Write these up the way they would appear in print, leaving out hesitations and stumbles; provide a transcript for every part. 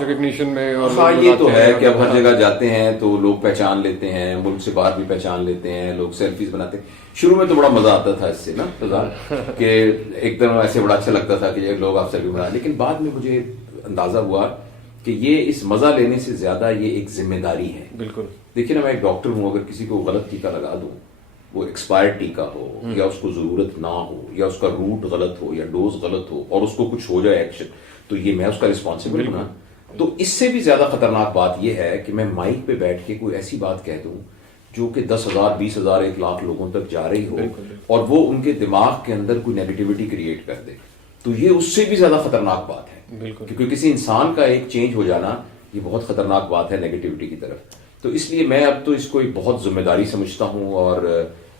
Recognition میں. اور ہاں یہ تو ہے کہ اب ہر جگہ جاتے ہیں تو لوگ پہچان لیتے ہیں, ملک سے باہر بھی پہچان لیتے ہیں, لوگ سیلفیز بناتے ہیں. شروع میں تو بڑا مزہ آتا تھا اس سے نا کہ ایک دم ایسے بڑا اچھا لگتا تھا کہ یہ لوگ آپ سیلفی بنا, لیکن بعد میں مجھے اندازہ ہوا کہ یہ اس مزہ لینے سے زیادہ یہ ایک ذمہ داری ہے. بالکل. دیکھیے نا, میں ایک ڈاکٹر ہوں, اگر کسی کو غلط ٹیکہ لگا دوں, وہ ایکسپائرڈ ٹیکہ ہو یا اس کو ضرورت نہ ہو یا اس کا روٹ غلط ہو یا ڈوز غلط ہو اور اس کو کچھ ہو جائے ایکشن, تو یہ میں اس کا رسپانسبل ہوں نا. تو اس سے بھی زیادہ خطرناک بات یہ ہے کہ میں مائک پہ بیٹھ کے کوئی ایسی بات کہہ دوں جو کہ 10,000 20,000 1 لاکھ لوگوں تک جا رہی ہو اور وہ ان کے دماغ کے اندر کوئی نیگیٹیوٹی کریٹ کر دے, تو یہ اس سے بھی زیادہ خطرناک بات ہے. کیونکہ کسی انسان کا ایک چینج ہو جانا یہ بہت خطرناک بات ہے نیگیٹیوٹی کی طرف. تو اس لیے میں اب تو اس کو ایک بہت ذمہ داری سمجھتا ہوں, اور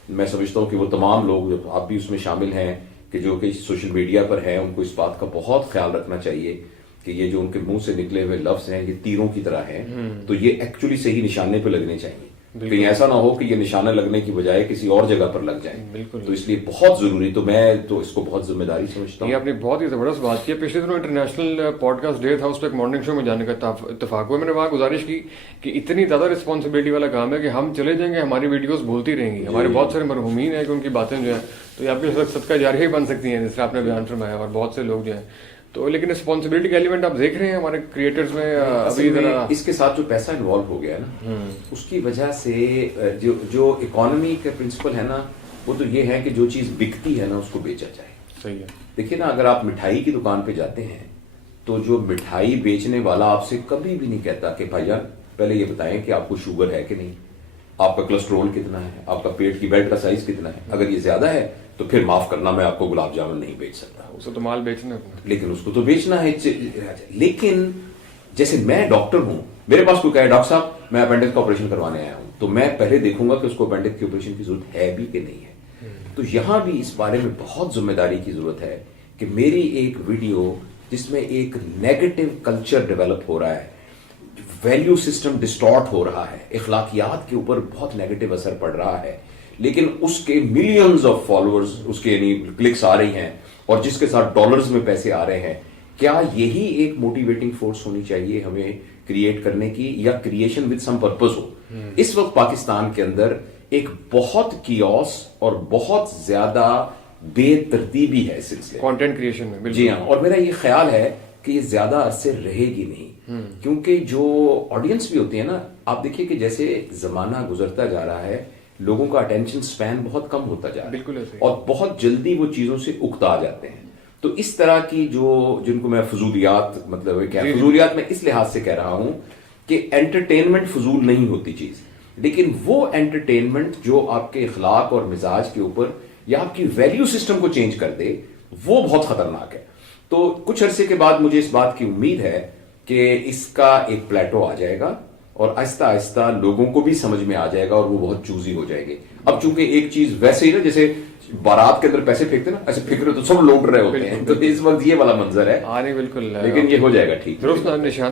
میں سمجھتا ہوں کہ وہ تمام لوگ, آپ بھی اس میں شامل ہیں, کہ جو کہ سوشل میڈیا پر ہیں, ان کو اس بات کا بہت خیال رکھنا چاہیے کہ یہ جو ان کے منہ سے نکلے ہوئے لفظ ہیں یہ تیروں کی طرح ہیں, تو یہ ایکچولی صحیح نشانے پہ لگنے چاہیے. کہیں ایسا نہ ہو کہ یہ نشانہ لگنے کی بجائے کسی اور جگہ پر لگ جائیں. تو اس لیے بہت ضروری, تو میں تو اس کو بہت ذمہ داری سمجھتا ہوں. یہ آپ نے بہت ہی زبردست بات کی. پچھلے دنوں انٹرنیشنل پوڈ کاسٹ ڈے تھا, اس پہ ایک مارننگ شو میں جانے کا اتفاق ہوا. میں نے وہاں گزارش کی کہ اتنی زیادہ رسپانسبلٹی والا کام ہے کہ ہم چلے جائیں گے, ہماری ویڈیوز بھولتی رہیں گی. ہمارے بہت سارے مرحومین ہیں کہ ان کی باتیں جو ہیں تو یہ آپ کے صدقہ جاریہ ہی بن سکتی ہیں, جس طرح آپ نے بیان فرمایا, اور بہت سے لوگ جو ہیں. تو لیکن رسپانسبلٹی کا ایلیمنٹ آپ دیکھ رہے ہیں ہمارے کریٹرز میں ابھی ذرا اس کے ساتھ جو پیسہ انوالو ہو گیا ہے نا, اس کی وجہ سے جو اکانومی کا پرنسپل ہے نا, وہ تو یہ ہے کہ جو چیز بکتی ہے نا اس کو بیچا جائے. صحیح ہے. دیکھیے نا, اگر آپ مٹھائی کی دکان پہ جاتے ہیں تو جو مٹھائی بیچنے والا آپ سے کبھی بھی نہیں کہتا کہ بھائی جان پہلے یہ بتائیں کہ آپ کو شوگر ہے کہ نہیں, آپ کا کولیسٹرول کتنا ہے, آپ کا پیٹ کی بیلٹ کا سائز کتنا ہے. اگر یہ زیادہ ہے تو پھر معاف کرنا, میں آپ کو گلاب جامن نہیں بیچ سکتا. اسے تو مال بیچنا ہے, لیکن اس کو تو بیچنا ہے. لیکن جیسے میں ڈاکٹر ہوں, میرے پاس کوئی کہے ڈاکٹر صاحب میں اپینڈکس کا آپریشن کروانے آیا ہوں, تو میں پہلے دیکھوں گا کہ اس کو اپینڈکس کی آپریشن کی ضرورت ہے بھی کہ نہیں ہے. تو یہاں بھی اس بارے میں بہت ذمہ داری کی ضرورت ہے کہ میری ایک ویڈیو جس میں ایک نیگیٹو کلچر ڈیولپ ہو رہا ہے, ویلیو سسٹم ڈسٹارٹ ہو رہا ہے, اخلاقیات کے اوپر بہت نیگیٹو اثر پڑ رہا ہے, لیکن اس کے ملینز آف فالوورز, اس کے یعنی کلکس آ رہی ہیں اور جس کے ساتھ ڈالرز میں پیسے آ رہے ہیں, کیا یہی ایک موٹیویٹنگ فورس ہونی چاہیے ہمیں کریٹ کرنے کی, یا کریشن وتھ سم پرپز ہو؟ اس وقت پاکستان کے اندر ایک بہت کیوس اور بہت زیادہ بے ترتیبی ہے اس سلسلے کانٹینٹ کریشن میں. جی ہاں, اور میرا یہ خیال ہے کہ یہ زیادہ عرصے رہے گی نہیں, کیونکہ جو آڈینس بھی ہوتی ہے نا, آپ دیکھیے کہ جیسے زمانہ گزرتا جا رہا ہے, لوگوں کا اٹینشن سپین بہت کم ہوتا جا رہا ہے اور بہت جلدی وہ چیزوں سے اکتا جاتے ہیں. تو اس طرح کی جن کو میں فضولیات, مطلب کیا فضولیات میں اس لحاظ سے کہہ رہا ہوں کہ انٹرٹینمنٹ فضول نہیں ہوتی چیز, لیکن وہ انٹرٹینمنٹ جو آپ کے اخلاق اور مزاج کے اوپر یا آپ کی ویلیو سسٹم کو چینج کر دے, وہ بہت خطرناک ہے. تو کچھ عرصے کے بعد مجھے اس بات کی امید ہے کہ اس کا ایک پلیٹو آ جائے گا اور آہستہ آہستہ لوگوں کو بھی سمجھ میں آ جائے گا اور وہ بہت چوزی ہو جائے گے. اب چونکہ ایک چیز ویسے ہی نا, جیسے بارات کے اندر پیسے پھینکتے نا, ایسے پھینک رہے تو سب لوٹ رہے ہوتے ہیں, تو اس وقت یہ والا منظر ہے. بالکل, لیکن یہ ہو جائے گا ٹھیک. درست نشان